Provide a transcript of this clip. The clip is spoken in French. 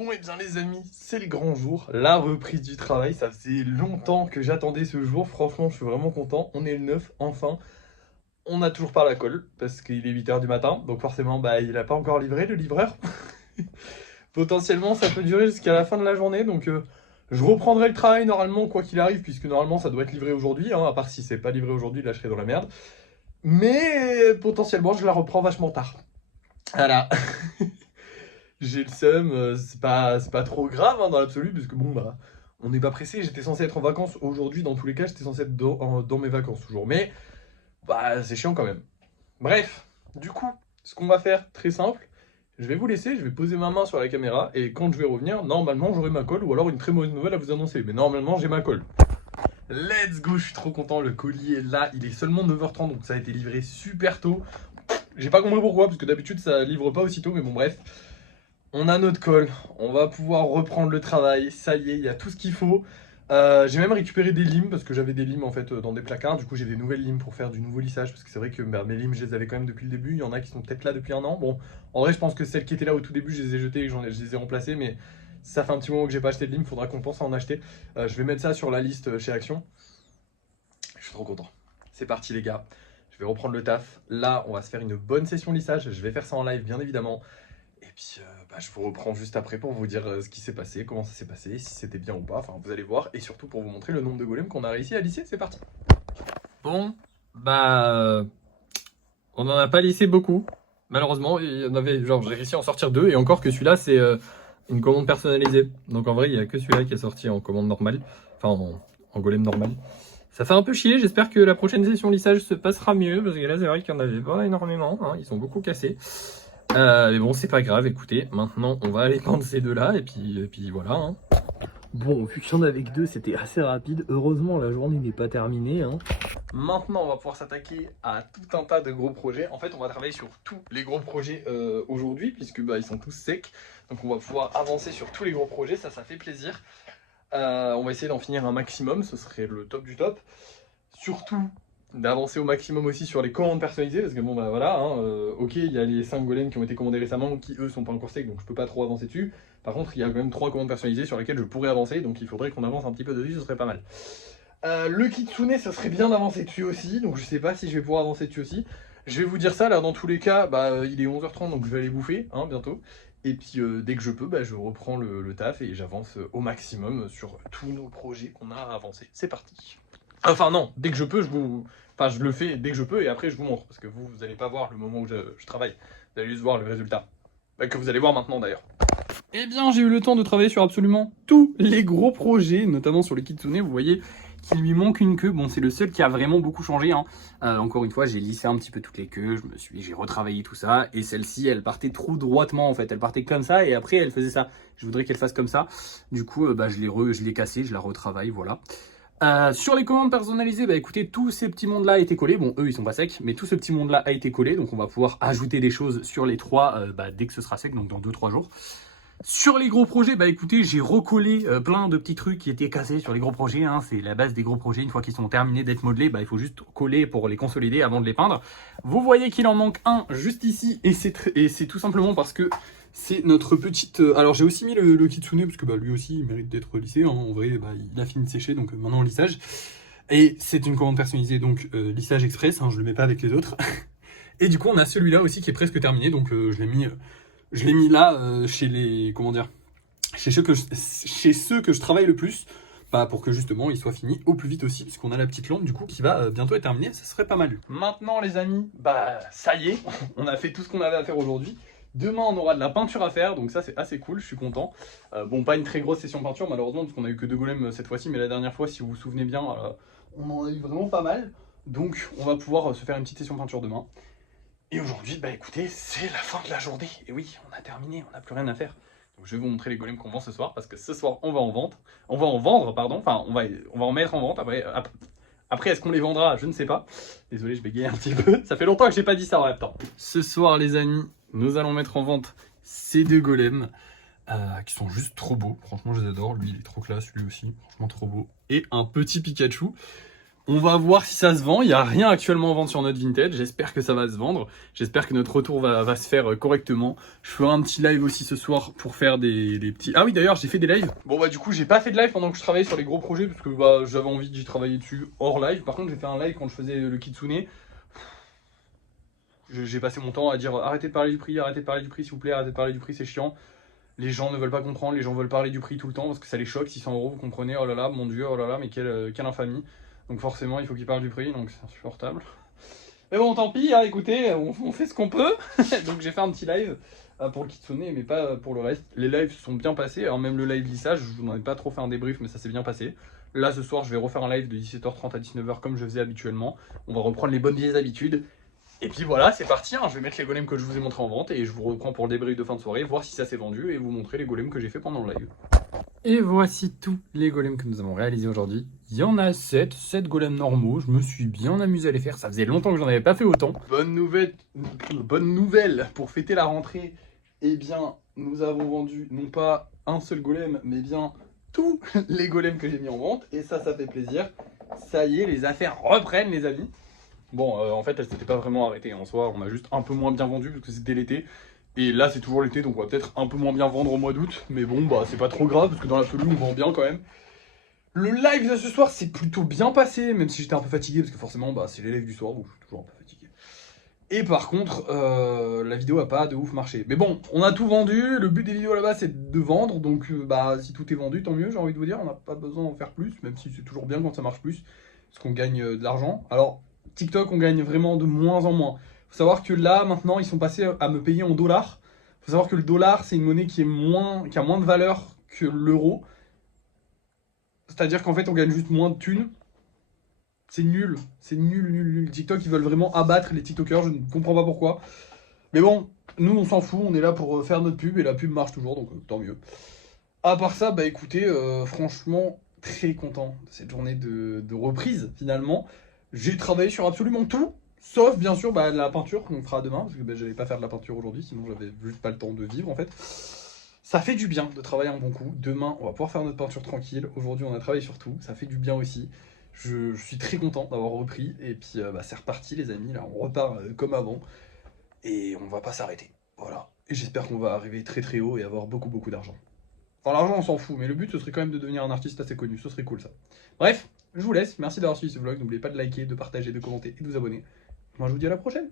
Bon et bien les amis, c'est le grand jour, la reprise du travail, ça faisait longtemps que j'attendais ce jour, franchement je suis vraiment content, on est le 9, enfin, on n'a toujours pas la colle, parce qu'il est 8 h du matin, donc forcément il n'a pas encore livré le livreur, potentiellement ça peut durer jusqu'à la fin de la journée, donc je reprendrai le travail normalement quoi qu'il arrive, puisque normalement ça doit être livré aujourd'hui, hein, à part si c'est pas livré aujourd'hui, là je serai dans la merde, mais potentiellement je la reprends vachement tard, voilà. J'ai le seum, c'est pas trop grave hein, dans l'absolu, parce que on n'est pas pressé. J'étais censé être en vacances aujourd'hui, dans tous les cas, j'étais censé être dans mes vacances toujours. Mais c'est chiant quand même. Bref, du coup, ce qu'on va faire, très simple, je vais vous laisser, je vais poser ma main sur la caméra, et quand je vais revenir, normalement j'aurai ma colle, ou alors une très mauvaise nouvelle à vous annoncer. Mais normalement j'ai ma colle. Let's go, je suis trop content, le colis est là, il est seulement 9 h 30, donc ça a été livré super tôt. J'ai pas compris pourquoi, parce que d'habitude ça livre pas aussitôt, mais bon bref. On a notre colle, on va pouvoir reprendre le travail, ça y est, il y a tout ce qu'il faut. J'ai même récupéré des limes, parce que j'avais des limes en fait dans des placards, du coup j'ai des nouvelles limes pour faire du nouveau lissage, parce que c'est vrai que mes limes je les avais quand même depuis le début, il y en a qui sont peut-être là depuis un an. Bon, en vrai je pense que celles qui étaient là au tout début je les ai jetées et je les ai remplacées, mais ça fait un petit moment que j'ai pas acheté de limes, faudra qu'on pense à en acheter. Je vais mettre ça sur la liste chez Action. Je suis trop content. C'est parti les gars, je vais reprendre le taf. Là on va se faire une bonne session lissage, je vais faire ça en live bien évidemment. Et puis, je vous reprends juste après pour vous dire ce qui s'est passé, comment ça s'est passé, si c'était bien ou pas, enfin vous allez voir, et surtout pour vous montrer le nombre de golems qu'on a réussi à lisser, c'est parti. Bon, on n'en a pas lissé beaucoup. Malheureusement, il y en avait, genre, j'ai réussi à en sortir 2, et encore que celui-là, c'est une commande personnalisée. Donc en vrai, il n'y a que celui-là qui est sorti en commande normale, enfin en golem normal. Ça fait un peu chier, j'espère que la prochaine session lissage se passera mieux, parce que là, c'est vrai qu'il n'y en avait pas énormément, hein, ils sont beaucoup cassés. Mais bon, c'est pas grave, écoutez, maintenant, on va aller prendre ces deux-là, et puis voilà, hein. Bon, vu qu'il y en avait que deux, c'était assez rapide. Heureusement, la journée n'est pas terminée, hein. Maintenant, on va pouvoir s'attaquer à tout un tas de gros projets. En fait, on va travailler sur tous les gros projets aujourd'hui, puisque ils sont tous secs. Donc on va pouvoir avancer sur tous les gros projets, ça fait plaisir. On va essayer d'en finir un maximum, ce serait le top du top. Surtout d'avancer au maximum aussi sur les commandes personnalisées, parce que voilà, hein, ok, il y a les 5 golems qui ont été commandés récemment, qui eux sont pas encore secs, donc je peux pas trop avancer dessus. Par contre, il y a quand même 3 commandes personnalisées sur lesquelles je pourrais avancer, donc il faudrait qu'on avance un petit peu dessus, ce serait pas mal. Le Kitsune, ça serait bien d'avancer dessus aussi, donc je sais pas si je vais pouvoir avancer dessus aussi. Je vais vous dire ça, là dans tous les cas, il est 11 h 30, donc je vais aller bouffer, hein, bientôt. Et puis dès que je peux, je reprends le taf et j'avance au maximum sur tous nos projets qu'on a à avancer. C'est parti. Enfin non, dès que je peux, je le fais dès que je peux et après je vous montre, parce que vous n'allez pas voir le moment où je travaille. Vous allez juste voir le résultat. Que vous allez voir maintenant d'ailleurs. Eh bien, j'ai eu le temps de travailler sur absolument tous les gros projets, notamment sur le Kitsune. Vous voyez qu'il lui manque une queue. Bon, c'est le seul qui a vraiment beaucoup changé, hein. Encore une fois, j'ai lissé un petit peu toutes les queues, j'ai retravaillé tout ça. Et celle-ci, elle partait trop droitement, en fait. Elle partait comme ça, et après, elle faisait ça. Je voudrais qu'elle fasse comme ça. Du coup, je l'ai cassée, je la retravaille, voilà. Sur les commandes personnalisées, écoutez, tous ces petits mondes-là a été collé. Bon, eux, ils sont pas secs, mais tout ce petit monde-là a été collé. Donc, on va pouvoir ajouter des choses sur les trois dès que ce sera sec, donc dans 2-3 jours. Sur les gros projets, écoutez, j'ai recollé plein de petits trucs qui étaient cassés sur les gros projets, hein. C'est la base des gros projets. Une fois qu'ils sont terminés d'être modelés, il faut juste coller pour les consolider avant de les peindre. Vous voyez qu'il en manque un juste ici, et c'est tout simplement parce que c'est notre petite... Alors j'ai aussi mis le Kitsune, parce que lui aussi il mérite d'être lissé, hein. En vrai, il a fini de sécher, donc maintenant lissage. Et c'est une commande personnalisée, donc lissage express, hein, je le mets pas avec les autres. Et du coup on a celui-là aussi qui est presque terminé, donc je l'ai mis là chez les... Comment dire, chez ceux que je travaille le plus, pour que justement il soit fini au plus vite aussi, puisqu'on a la petite lampe du coup qui va bientôt être terminée, ça serait pas mal. Maintenant les amis, ça y est, on a fait tout ce qu'on avait à faire aujourd'hui. Demain on aura de la peinture à faire, donc ça c'est assez cool, je suis content. Bon, pas une très grosse session peinture malheureusement, parce qu'on a eu que 2 golems cette fois-ci, mais la dernière fois, si vous vous souvenez bien, on en a eu vraiment pas mal. Donc on va pouvoir se faire une petite session peinture demain. Et aujourd'hui, écoutez, c'est la fin de la journée. Et oui, on a terminé, on n'a plus rien à faire. Donc je vais vous montrer les golems qu'on vend ce soir, parce que ce soir, on va en vendre, pardon. Enfin, on va en mettre en vente. Après, est-ce qu'on les vendra? Je ne sais pas. Désolé, je bégaye un petit peu. Ça fait longtemps que j'ai pas dit ça en même temps. Ce soir, les amis, nous allons mettre en vente ces 2 golems, qui sont juste trop beaux. Franchement, je les adore. Lui, il est trop classe, lui aussi. Franchement, trop beau. Et un petit Pikachu. On va voir si ça se vend. Il n'y a rien actuellement en vente sur notre vintage. J'espère que ça va se vendre. J'espère que notre retour va se faire correctement. Je ferai un petit live aussi ce soir pour faire des petits... Ah oui, d'ailleurs, j'ai fait des lives. Bon, bah du coup, j'ai pas fait de live pendant que je travaillais sur les gros projets parce que bah, j'avais envie d'y travailler dessus hors live. Par contre, j'ai fait un live quand je faisais le Kitsune. J'ai passé mon temps à dire arrêtez de parler du prix, s'il vous plaît, arrêtez de parler du prix, c'est chiant. Les gens ne veulent pas comprendre, les gens veulent parler du prix tout le temps parce que ça les choque. 600 €, vous comprenez, oh là là, mon dieu, oh là là, mais quelle infamie. Donc forcément, il faut qu'ils parlent du prix, donc c'est insupportable. Mais bon, tant pis, hein, écoutez, on fait ce qu'on peut. Donc j'ai fait un petit live pour le Kitsune, mais pas pour le reste. Les lives se sont bien passés, alors même le live lissage, je vous en ai pas trop fait un débrief, mais ça s'est bien passé. Là, ce soir, je vais refaire un live de 17h30 à 19h comme je faisais habituellement. On va reprendre les bonnes vieilles habitudes. Et puis voilà, c'est parti, hein. Je vais mettre les golems que je vous ai montrés en vente et je vous reprends pour le débrief de fin de soirée, voir si ça s'est vendu et vous montrer les golems que j'ai fait pendant le live. Et voici tous les golems que nous avons réalisés aujourd'hui. Il y en a 7 golems normaux, je me suis bien amusé à les faire, ça faisait longtemps que j'en avais pas fait autant. Bonne nouvelle pour fêter la rentrée, eh bien nous avons vendu non pas un seul golem, mais bien tous les golems que j'ai mis en vente et ça fait plaisir. Ça y est, les affaires reprennent les amis. Bon, en fait, elle s'était pas vraiment arrêtée en soi, on a juste un peu moins bien vendu parce que c'était l'été. Et là, c'est toujours l'été, donc on va peut-être un peu moins bien vendre au mois d'août. Mais bon, bah, c'est pas trop grave parce que dans l'absolu, on vend bien quand même. Le live de ce soir, c'est plutôt bien passé, même si j'étais un peu fatigué parce que forcément, bah, c'est les lives du soir, donc je suis toujours un peu fatigué. Et par contre, la vidéo a pas de ouf marché. Mais bon, on a tout vendu, le but des vidéos là-bas, c'est de vendre. Donc, bah, si tout est vendu, tant mieux, j'ai envie de vous dire. On n'a pas besoin d'en faire plus, même si c'est toujours bien quand ça marche plus, parce qu'on gagne de l'argent. Alors, TikTok, on gagne vraiment de moins en moins. Faut savoir que là, maintenant, ils sont passés à me payer en dollars. Faut savoir que le dollar, c'est une monnaie qui a moins de valeur que l'euro. C'est-à-dire qu'en fait, on gagne juste moins de thunes. C'est nul. C'est nul. TikTok, ils veulent vraiment abattre les TikTokers. Je ne comprends pas pourquoi. Mais bon, nous, on s'en fout. On est là pour faire notre pub et la pub marche toujours, donc tant mieux. À part ça, bah écoutez, franchement, très content de cette journée de reprise, finalement. J'ai travaillé sur absolument tout, sauf bien sûr bah, la peinture qu'on fera demain, parce que bah, j'allais pas faire de la peinture aujourd'hui, sinon j'avais juste pas le temps de vivre en fait. Ça fait du bien de travailler un bon coup. Demain, on va pouvoir faire notre peinture tranquille. Aujourd'hui, on a travaillé sur tout, ça fait du bien aussi. Je suis très content d'avoir repris, et puis bah, c'est reparti les amis, là on repart comme avant, et on va pas s'arrêter. Voilà. Et j'espère qu'on va arriver très très haut et avoir beaucoup d'argent. Enfin, l'argent, on s'en fout, mais le but, ce serait quand même de devenir un artiste assez connu. Ce serait cool, ça. Bref, je vous laisse. Merci d'avoir suivi ce vlog. N'oubliez pas de liker, de partager, de commenter et de vous abonner. Moi, je vous dis à la prochaine.